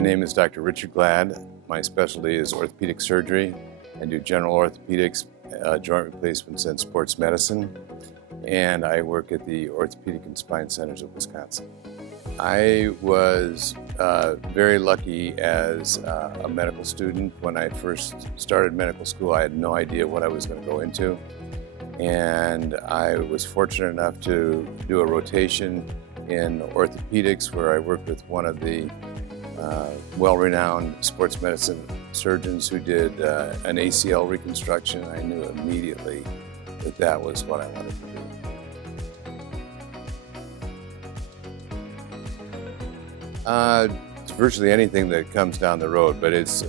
My name is Dr. Richard Glad. My specialty is orthopedic surgery. I do general orthopedics, joint replacements, and sports medicine. And I work at the Orthopedic and Spine Centers of Wisconsin. I was very lucky as a medical student. When I first started medical school, I had no idea what I was going to go into. And I was fortunate enough to do a rotation in orthopedics where I worked with one of the well-renowned sports medicine surgeons who did an ACL reconstruction. I knew immediately that that was what I wanted to do. It's virtually anything that comes down the road, but it's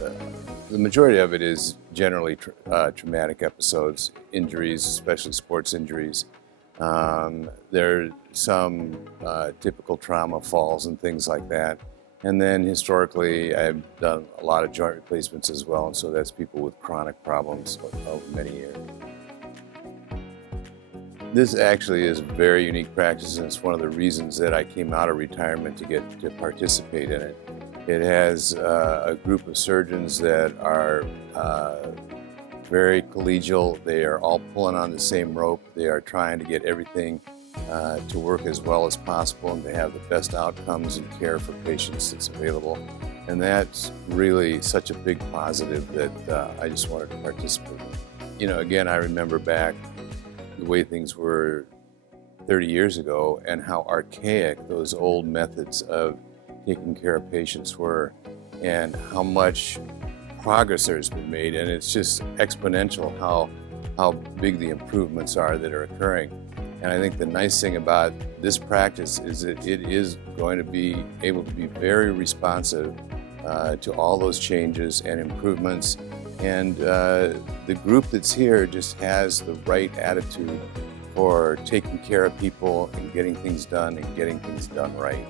the majority of it is generally traumatic episodes, injuries, especially sports injuries. There are some typical trauma, falls and things like that. And then historically, I've done a lot of joint replacements as well, and so that's people with chronic problems over many years. This actually is a very unique practice, and it's one of the reasons that I came out of retirement to get to participate in it. It has a group of surgeons that are very collegial. They are all pulling on the same rope. They are trying to get everything to work as well as possible and to have the best outcomes and care for patients that's available. And that's really such a big positive that I just wanted to participate in. You know, again, I remember back the way things were 30 years ago and how archaic those old methods of taking care of patients were and how much progress there's been made. And it's just exponential how big the improvements are that are occurring. And I think the nice thing about this practice is that it is going to be able to be very responsive to all those changes and improvements. And the group that's here just has the right attitude for taking care of people and getting things done and getting things done right.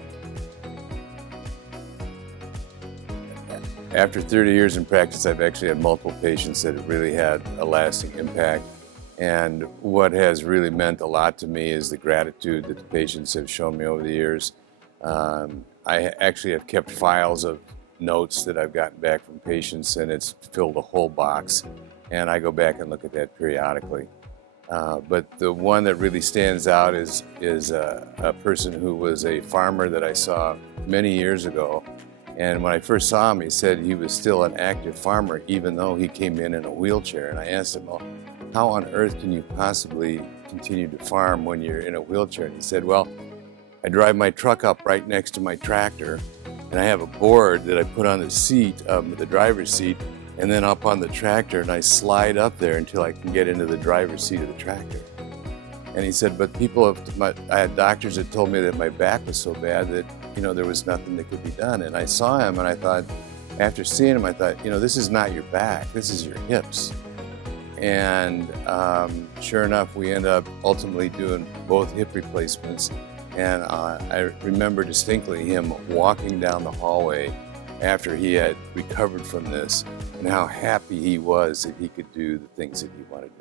After 30 years in practice, I've actually had multiple patients that have really had a lasting impact. And what has really meant a lot to me is the gratitude that the patients have shown me over the years. I actually have kept files of notes that I've gotten back from patients, and it's filled a whole box. And I go back and look at that periodically. But the one that really stands out is a person who was a farmer that I saw many years ago. And when I first saw him, he said he was still an active farmer, even though he came in a wheelchair. And I asked him, well, how on earth can you possibly continue to farm when you're in a wheelchair? And he said, well, I drive my truck up right next to my tractor, and I have a board that I put on the seat, the driver's seat, and then up on the tractor, and I slide up there until I can get into the driver's seat of the tractor. And he said, but I had doctors that told me that my back was so bad that, you know, there was nothing that could be done. And I saw him, and I thought, after seeing him, I thought, you know, this is not your back, this is your hips. And sure enough, we end up ultimately doing both hip replacements. And I remember distinctly him walking down the hallway after he had recovered from this and how happy he was that he could do the things that he wanted to do.